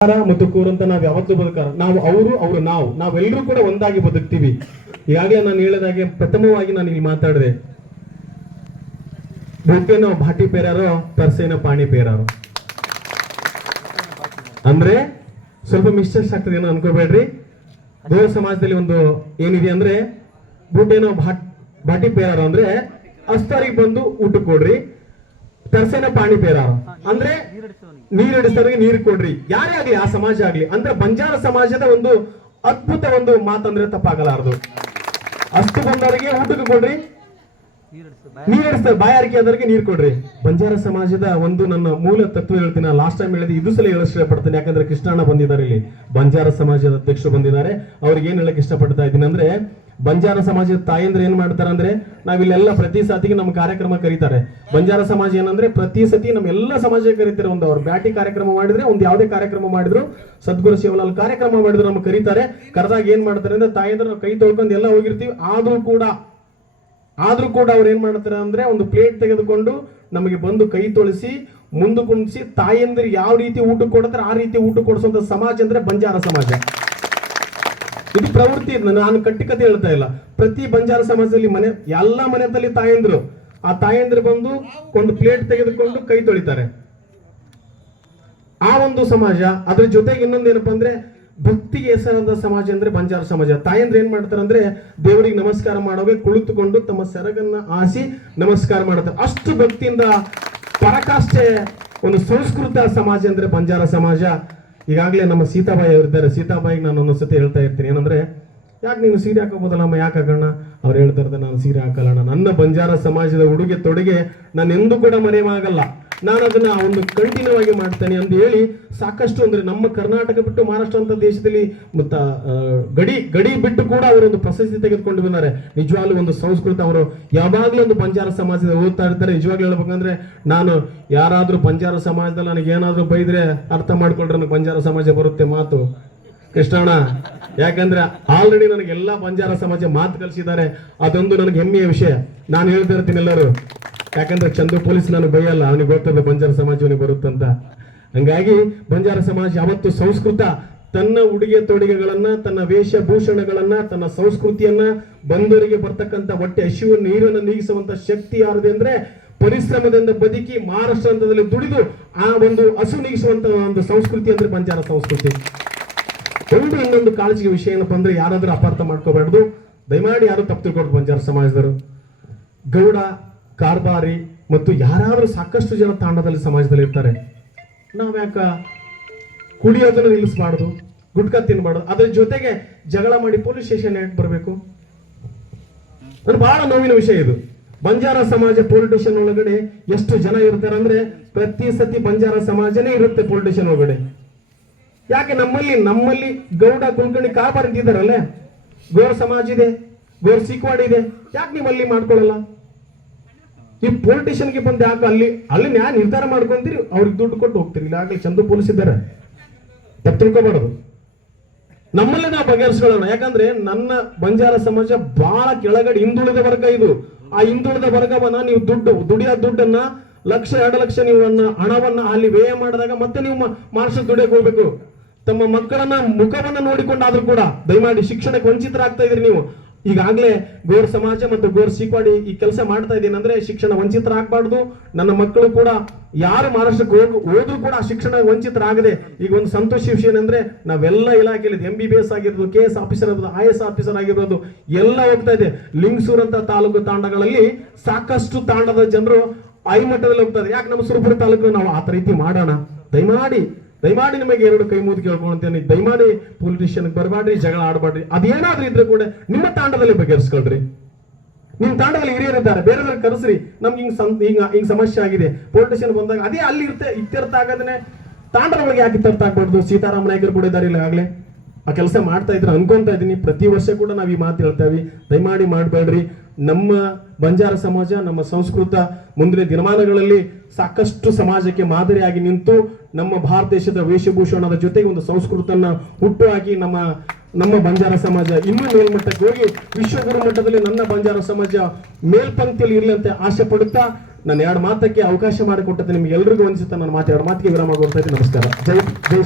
ಮತ್ತು ಕೂರಂತ ನಾವು ಯಾವತ್ತೂ ಬದುಕಾರ ನಾವು ಅವರು ಅವರು ನಾವು. ನಾವೆಲ್ಲರೂ ಕೂಡ ಒಂದಾಗಿ ಬದುಕ್ತೀವಿ. ಈಗಾಗಲೇ ನಾನು ಹೇಳಿದಾಗೆ ಪ್ರಥಮವಾಗಿ ನಾನು ಇಲ್ಲಿ ಮಾತಾಡಿದೆ. ಭೂಕೇನೋ ಭಾಟಿ ಪೇರಾರೋ, ತರ್ಸೇನ ಪಾಣಿ ಪೇರಾರೋ. ಅಂದ್ರೆ ಸ್ವಲ್ಪ ಮಿಸ್ಟೇಕ್ಸ್ ಆಗ್ತದೆ ಏನೋ ಅನ್ಕೋಬೇಡ್ರಿ. ದೇವ ಸಮಾಜದಲ್ಲಿ ಒಂದು ಏನಿದೆ ಅಂದ್ರೆ ಬೂಟೇನೋ ಭಾಟ್, ಭಾಟಿ ಪೇರಾರೋ ಅಂದ್ರೆ ಅಸ್ತಾರಿಗೆ ಬಂದು ಊಟ ಕೊಡ್ರಿ ತರ್ಸೇನ ಪಾಣಿ ಪೇರಾರೋ. ಅಂದ್ರೆ ನೀರ್ ಹಿಡಿಸೋರಿಗೆ ನೀರು ಕೊಡ್ರಿ. ಯಾರೇ ಆಗ್ಲಿ, ಆ ಸಮಾಜ ಆಗ್ಲಿ, ಅಂದ್ರೆ ಬಂಜಾರ ಸಮಾಜದ ಒಂದು ಅದ್ಭುತ ಒಂದು ಮಾತಂದ್ರೆ ತಪ್ಪಾಗಲಾರದು. ಅಷ್ಟು ಬಂದವರಿಗೆ ಊಟಕ್ಕೆ ಕೊಡ್ರಿ. ನೀರ್ ಹಿಡಿಸ್ತಾರೆ ಬಾಯಾರಿಕೆ ಆದವರಿಗೆ ನೀರು ಕೊಡ್ರಿ. ಬಂಜಾರ ಸಮಾಜದ ಒಂದು ನನ್ನ ಮೂಲ ತತ್ವ ಹೇಳ್ತೀನಿ. ಲಾಸ್ಟ್ ಟೈಮ್ ಹೇಳಿದೆ ಇದು ಸಲ ಹೇಳಕ್ ಇಷ್ಟಪಡ್ತೀನಿ. ಯಾಕಂದ್ರೆ ಕೃಷ್ಣಣ್ಣ ಬಂದಿದ್ದಾರೆ ಇಲ್ಲಿ. ಬಂಜಾರ ಸಮಾಜದ ಅಧ್ಯಕ್ಷರು ಬಂದಿದ್ದಾರೆ. ಅವ್ರಿಗೆ ಏನ್ ಹೇಳಕ್ ಇಷ್ಟಪಡ್ತಾ ಇದ್ದೀನಿ ಅಂದ್ರೆ, ಬಂಜಾರ ಸಮಾಜದ ತಾಯಂದ್ರೆ ಏನ್ ಮಾಡ್ತಾರೆ ಅಂದ್ರೆ, ನಾವಿಲ್ಲೆಲ್ಲ ಪ್ರತಿ ಸತಿಗೆ ನಮ್ಮ ಕಾರ್ಯಕ್ರಮ ಕರೀತಾರೆ. ಬಂಜಾರ ಸಮಾಜ ಏನಂದ್ರೆ, ಪ್ರತಿ ಸತಿ ನಮ್ಮ ಎಲ್ಲ ಸಮಾಜ ಕರೀತಾರೆ. ಒಂದು ಅವ್ರ ಬ್ಯಾಟಿ ಕಾರ್ಯಕ್ರಮ ಮಾಡಿದ್ರೆ, ಒಂದು ಯಾವುದೇ ಕಾರ್ಯಕ್ರಮ ಮಾಡಿದ್ರು, ಸದ್ಗುರು ಶಿವಲಾಲ್ ಕಾರ್ಯಕ್ರಮ ಮಾಡಿದ್ರು ನಮ್ಗೆ ಕರೀತಾರೆ. ಕರೆದಾಗ ಏನ್ ಮಾಡ್ತಾರೆ ಅಂದ್ರೆ, ತಾಯಂದ್ರೆ ಕೈ ತೊಳ್ಕೊಂಡು ಎಲ್ಲ ಹೋಗಿರ್ತೀವಿ. ಆದ್ರೂ ಕೂಡ ಆದ್ರೂ ಕೂಡ ಅವ್ರು ಏನು ಮಾಡ್ತಾರೆ ಅಂದ್ರೆ ಒಂದು ಪ್ಲೇಟ್ ತೆಗೆದುಕೊಂಡು ನಮಗೆ ಬಂದು ಕೈ ತೊಳಿಸಿ, ಮುಂದೆ ಕುಣಿಸಿ, ತಾಯಂದಿರು ಯಾವ ರೀತಿ ಊಟ ಕೊಡ್ತಾರೆ ಆ ರೀತಿ ಊಟ ಕೊಡಿಸುವಂತ ಸಮಾಜ ಅಂದ್ರೆ ಬಂಜಾರ ಸಮಾಜ. ಇದು ಪ್ರವೃತ್ತಿ ನಾನು ಕಟ್ಟಿ ಕತೆ ಹೇಳ್ತಾ ಇಲ್ಲ. ಪ್ರತಿ ಬಂಜಾರ ಸಮಾಜದಲ್ಲಿ ಮನೆ, ಎಲ್ಲ ಮನೆಯಲ್ಲಿ ತಾಯಂದ್ರು. ಆ ತಾಯಂದ್ರು ಬಂದು ಒಂದು ಪ್ಲೇಟ್ ತೆಗೆದುಕೊಂಡು ಕೈ ತೊಳಿತಾರೆ. ಆ ಒಂದು ಸಮಾಜ, ಅದ್ರ ಜೊತೆಗೆ ಇನ್ನೊಂದೇನಪ್ಪ ಅಂದ್ರೆ ಭಕ್ತಿಗೆ ಹೆಸರಾದ ಸಮಾಜ ಅಂದ್ರೆ ಬಂಜಾರ ಸಮಾಜ. ತಾಯಂದ್ರೆ ಏನ್ ಮಾಡ್ತಾರೆ ಅಂದ್ರೆ ದೇವರಿಗೆ ನಮಸ್ಕಾರ ಮಾಡೋಕೆ ಕುಳಿತುಕೊಂಡು ತಮ್ಮ ಸೆರಗನ್ನ ಆಸಿ ನಮಸ್ಕಾರ ಮಾಡ್ತಾರೆ. ಅಷ್ಟು ಭಕ್ತಿಯಿಂದ ಪರಕಾಷ್ಟೆ ಒಂದು ಸಂಸ್ಕೃತ ಸಮಾಜ ಅಂದ್ರೆ ಬಂಜಾರ ಸಮಾಜ. ಈಗಾಗಲೇ ನಮ್ಮ ಸೀತಾಬಾಯಿ ಅವರಿದ್ದಾರೆ. ಸೀತಾಬಾಯಿಗೆ ನಾನು ಒಂದೊಂದ್ಸತಿ ಹೇಳ್ತಾ ಇರ್ತೀನಿ. ಏನಂದ್ರೆ, ಯಾಕೆ ನೀನು ಸೀರೆ ಹಾಕೋಬೋದಲ್ಲಮ್ಮ ಯಾಕೆ ಹಾಕೋಣ ಅವ್ರು ಹೇಳ್ತಾರೆ ನಾನು ಸೀರೆ ಹಾಕಲ್ಲ ನನ್ನ ಬಂಜಾರ ಸಮಾಜದ ಉಡುಗೆ ತೊಡುಗೆ ನಾನು ಎಂದೂ ಕೂಡ ಮರೆಯವಾಗಲ್ಲ. ನಾನು ಅದನ್ನ ಒಂದು ಕಂಟಿನ್ಯೂ ಆಗಿ ಮಾಡ್ತೇನೆ ಅಂತ ಹೇಳಿ ಸಾಕಷ್ಟು ಅಂದ್ರೆ ನಮ್ಮ ಕರ್ನಾಟಕ ಬಿಟ್ಟು ಮಹಾರಾಷ್ಟ್ರ ಅಂತ ದೇಶದಲ್ಲಿ ಮತ್ತ ಗಡಿ ಗಡಿ ಬಿಟ್ಟು ಕೂಡ ಅವರೊಂದು ಪ್ರಶಸ್ತಿ ತೆಗೆದುಕೊಂಡು ಬಂದಾರೆ ನಿಜವಾಗ್ಲೂ ಒಂದು ಸಂಸ್ಕೃತ ಅವರು ಯಾವಾಗ್ಲೂ ಒಂದು ಪಂಜಾರ ಸಮಾಜದ ಓದ್ತಾ ಇರ್ತಾರೆ. ನಿಜವಾಗ್ಲೂ ಹೇಳ್ಬೇಕಂದ್ರೆ ನಾನು ಯಾರಾದರೂ ಪಂಜಾರ ಸಮಾಜದಲ್ಲಿ ನನಗೆ ಏನಾದ್ರೂ ಬೈದ್ರೆ ಅರ್ಥ ಮಾಡ್ಕೊಂಡ್ರೆ ನನಗೆ ಪಂಜಾರ ಸಮಾಜ ಬರುತ್ತೆ ಮಾತು. ಕೃಷ್ಣಣ್ಣ, ಯಾಕಂದ್ರೆ ಆಲ್ರೆಡಿ ನನಗೆ ಎಲ್ಲಾ ಬಂಜಾರ ಸಮಾಜ ಮಾತು ಕಲಿಸಿದ್ದಾರೆ. ಅದೊಂದು ನನಗೆ ಹೆಮ್ಮೆಯ ವಿಷಯ. ನಾನು ಹೇಳ್ತಾ ಇರ್ತೀನಿ ಎಲ್ಲರೂ. ಯಾಕಂದ್ರೆ ಚಂದು ಪೊಲೀಸ್ ನನಗೆ ಬೈಯಲ್ಲ, ಅವನಿಗೆ ಗೊತ್ತದ ಬಂಜಾರ ಸಮಾಜ ಅವನಿಗೆ ಬರುತ್ತಂತ ಹಂಗಾಗಿ ಬಂಜಾರ ಸಮಾಜ ಯಾವತ್ತು ಸಂಸ್ಕೃತ, ತನ್ನ ಉಡುಗೆ ತೊಡುಗೆಗಳನ್ನ, ತನ್ನ ವೇಷಭೂಷಣಗಳನ್ನ, ತನ್ನ ಸಂಸ್ಕೃತಿಯನ್ನ, ಬಂದವರಿಗೆ ಬರ್ತಕ್ಕಂಥ ಹೊಟ್ಟೆ ಹಸಿವು, ನೀರನ್ನು ನೀಗಿಸುವಂತ ಶಕ್ತಿ ಯಾರದೆ ಅಂದ್ರೆ ಪರಿಶ್ರಮದಿಂದ ಬದುಕಿ ಮಹಾರಾಷ್ಟ್ರ ಹಂತದಲ್ಲಿ ದುಡಿದು ಆ ಒಂದು ಹಸು ನೀಗಿಸುವಂತ ಒಂದು ಸಂಸ್ಕೃತಿ ಅಂದ್ರೆ ಬಂಜಾರ ಸಂಸ್ಕೃತಿ. ಒಂದು ಇನ್ನೊಂದು ಕಾಳಜಿಗೆ ವಿಷಯ ಏನಪ್ಪ ಅಂದ್ರೆ ಯಾರಾದ್ರೂ ಅಪಾರ್ಥ ಮಾಡ್ಕೋಬಾರ್ದು. ದಯಮಾಡಿ ಯಾರು ತಪ್ಪು ತಿಳ್ಕೊಂಡು ಬಂಜಾರ ಸಮಾಜದವರು. ಗೌಡ, ಕಾರ್ಬಾರಿ ಮತ್ತು ಯಾರಾದರೂ ಸಾಕಷ್ಟು ಜನ ತಾಂಡದಲ್ಲಿ ಸಮಾಜದಲ್ಲಿ ಇರ್ತಾರೆ. ನಾವ್ ಯಾಕ ಕುಡಿಯೋದನ್ನ ನಿಲ್ಲಿಸಬಾರ್ದು, ಗುಟ್ಕಾ ತಿನ್ಬಾರ್ದು, ಅದ್ರ ಜೊತೆಗೆ ಜಗಳ ಮಾಡಿ ಪೊಲೀಸ್ ಸ್ಟೇಷನ್ ಯಾಕೆ ಬರಬೇಕು? ಅದು ಬಹಳ ನೋವಿನ ವಿಷಯ ಇದು. ಬಂಜಾರ ಸಮಾಜ ಪೊಲಿಟಿಷಿಯನ್ ಒಳಗಡೆ ಎಷ್ಟು ಜನ ಇರ್ತಾರೆ ಅಂದ್ರೆ ಪ್ರತಿ ಸತಿ ಬಂಜಾರ ಸಮಾಜನೇ ಇರುತ್ತೆ ಪೊಲಿಟಿಷಿಯನ್ ಒಳಗಡೆ. ಯಾಕೆ ನಮ್ಮಲ್ಲಿ ನಮ್ಮಲ್ಲಿ ಗೌಡ ಕುಲಕರ್ಣಿ ಕಾರ್ಬಾರ್ ಅಂತಿದ್ದಾರಲ್ಲ ಗೋರ್ ಸಮಾಜ ಇದೆ ಗೋರ್ ಸಿಕ್ವಾಡ್ ಇದೆ. ಯಾಕೆ ನೀವು ಅಲ್ಲಿ ಮಾಡ್ಕೊಳ್ಳಲ್ಲ? ಈ ಪೊಲಿಟಿಷಿಯನ್ಗೆ ಬಂದು ಯಾಕೆ ಅಲ್ಲಿ ಅಲ್ಲಿ ನ್ಯಾಯ ನಿರ್ಧಾರ ಮಾಡ್ಕೊಂತೀರಿ? ಅವ್ರಿಗೆ ದುಡ್ಡು ಕೊಟ್ಟು ಹೋಗ್ತೀರಿ. ಇಲ್ಲ ಚಂದ ಪೊಲೀಸ್ ಇದ್ದಾರೆ. ತಪ್ಪು ತಿಳ್ಕೊಬಾರದು. ನಮ್ಮಲ್ಲೇ ನಾವು ಬಗೆಹರಿಸ್ಕೊಳ್ಳೋಣ. ಯಾಕಂದ್ರೆ ನನ್ನ ಬಂಜಾರ ಸಮಾಜ ಬಹಳ ಕೆಳಗಡೆ ಹಿಂದುಳಿದ ವರ್ಗ ಇದು. ಆ ಹಿಂದುಳಿದ ವರ್ಗವನ್ನ ನೀವು ದುಡ್ಡು, ದುಡಿಯೋ ದುಡ್ಡನ್ನ ಲಕ್ಷ, ಎರಡು ಲಕ್ಷ ನೀವು ಹಣವನ್ನ ಅಲ್ಲಿ ವ್ಯಯ ಮಾಡಿದಾಗ ಮತ್ತೆ ನೀವು ಮಾರ್ಷಲ್ ದುಡಿಯಕ್ಕೆ ಹೋಗ್ಬೇಕು. ತಮ್ಮ ಮಕ್ಕಳನ್ನ ಮುಖವನ್ನ ನೋಡಿಕೊಂಡಾದ್ರೂ ಕೂಡ, ದಯಮಾಡಿ ಶಿಕ್ಷಣಕ್ಕೆ ವಂಚಿತರಾಗ್ತಾ ಇದ್ರಿ ನೀವು. ಈಗಾಗಲೇ ಗೋರ್ ಸಮಾಜ ಮತ್ತು ಗೋರ್ ಸಿಕ್ವಾಡಿ ಈ ಕೆಲಸ ಮಾಡ್ತಾ ಇದ್ದೀನಿ ಅಂದ್ರೆ ಶಿಕ್ಷಣ ವಂಚಿತರಾಗಬಾರ್ದು. ನನ್ನ ಮಕ್ಕಳು ಕೂಡ, ಯಾರು ಮಹಾರಾಷ್ಟ್ರಕ್ಕೆ ಹೋಗಿ, ಹೋದ್ರು ಕೂಡ ಶಿಕ್ಷಣ ವಂಚಿತರಾಗದೆ, ಈಗ ಒಂದು ಸಂತೋಷ ವಿಷಯ ಏನಂದ್ರೆ, ನಾವೆಲ್ಲ ಇಲಾಖೆಯಲ್ಲಿ ಎಂ ಬಿ ಬಿ ಎಸ್ ಆಗಿರ್ಬೋದು, ಕೆ ಎಸ್ ಆಫೀಸರ್ ಆಗಿರ್ಬೋದು, ಐ ಎಸ್ ಆಫೀಸರ್ ಆಗಿರ್ಬೋದು, ಎಲ್ಲ ಹೋಗ್ತಾ ಇದೆ. ಲಿಂಗ್ಸೂರ್ ಅಂತ ತಾಲೂಕು ತಾಂಡಗಳಲ್ಲಿ ಸಾಕಷ್ಟು ತಾಂಡದ ಜನರು ಐ ಮಟ್ಟದಲ್ಲಿ ಹೋಗ್ತಾರೆ ಯಾಕೆ ನಮ್ಮ ಸುರಪುರ ತಾಲೂಕು ನಾವು ಆ ರೀತಿ ಮಾಡೋಣ. ದಯಮಾಡಿ ದಯಮಾಡಿ ನಿಮಗೆ ಎರಡು ಕೈ ಮುದ್ದು ಕೇಳ್ಕೊಂತೀನಿ ದಯಮಾಡಿ ಪೊಲಿಟಿಷಿಯನ್ ಬರಬೇಡ್ರಿ, ಜಗಳ ಆಡಬೇಡ್ರಿ. ಅದೇನಾದ್ರೂ ಇದ್ರೆ ಕೂಡ ನಿಮ್ಮ ತಾಂಡದಲ್ಲಿ ಬಗೆಹರಿಸ್ಕೊಳ್ರಿ. ನಿಮ್ ತಾಂಡದಲ್ಲಿ ಹಿರಿಯರಿದ್ದಾರೆ. ಬೇರೆಯವ್ರಿಗೆ ಕರೆಸ್ರಿ. ನಮ್ಗೆ ಹಿಂಗ್ ಸಂ- ಹಿಂಗ ಹಿಂಗ್ ಸಮಸ್ಯೆ ಆಗಿದೆ. ಪೊಲಿಟಿಷಿಯನ್ ಬಂದಾಗ ಅದೇ ಅಲ್ಲಿ ಇರ್ತೆ ಇತ್ಯರ್ಥ ಆಗದನೆ ತಾಂಡದ ಒಳಗೆ ಯಾಕೆ ಇತ್ಯರ್ಥ ಆಗ್ಬಾರ್ದು? ಸೀತಾರಾಮ ನಾಯಕರು ಕೂಡ ಇದ್ದಾರೆ ಈಗಾಗಲೇ ಆ ಕೆಲಸ ಮಾಡ್ತಾ ಇದ್ರೆ ಅನ್ಕೊಂತ ಇದ್ದೀನಿ. ಪ್ರತಿ ವರ್ಷ ಕೂಡ ನಾವು ಈ ಮಾತು ಹೇಳ್ತೇವೆ ದಯಮಾಡಿ ಮಾಡಬೇಡ್ರಿ. ನಮ್ಮ ಬಂಜಾರ ಸಮಾಜ, ನಮ್ಮ ಸಂಸ್ಕೃತ ಮುಂದಿನ ದಿನಮಾನಗಳಲ್ಲಿ ಸಾಕಷ್ಟು ಸಮಾಜಕ್ಕೆ ಮಾದರಿಯಾಗಿ ನಿಂತು ನಮ್ಮ ಭಾರತ ದೇಶದ ವೇಷಭೂಷಣದ ಜೊತೆಗೆ ಒಂದು ಸಂಸ್ಕೃತನ ಹುಟ್ಟು ಹಾಕಿ ನಮ್ಮ ನಮ್ಮ ಬಂಜಾರ ಸಮಾಜ ಇನ್ನೂ ಮೇಲ್ಮಟ್ಟಕ್ಕೆ ಹೋಗಿ ವಿಶ್ವಗುರು ಮಟ್ಟದಲ್ಲಿ ನನ್ನ ಬಂಜಾರ ಸಮಾಜ ಮೇಲ್ಪಂಕ್ತಿಯಲ್ಲಿ ಇರಲಿ ಅಂತ ಆಸೆ ಪಡುತ್ತಾ ನಾನು ಎರಡು ಮಾತಕ್ಕೆ ಅವಕಾಶ ಮಾಡಿಕೊಟ್ಟದ್ದು ನಿಮ್ಗೆ ಎಲ್ರಿಗೂ ಅನಿಸುತ್ತಾ ನನ್ನ ಮಾತು, ಎರಡು ಮಾತಿಗೆ ವಿರಾಮ ಕೊಡ್ತಾ ನಮಸ್ಕಾರ. ಜೈ ಜೈ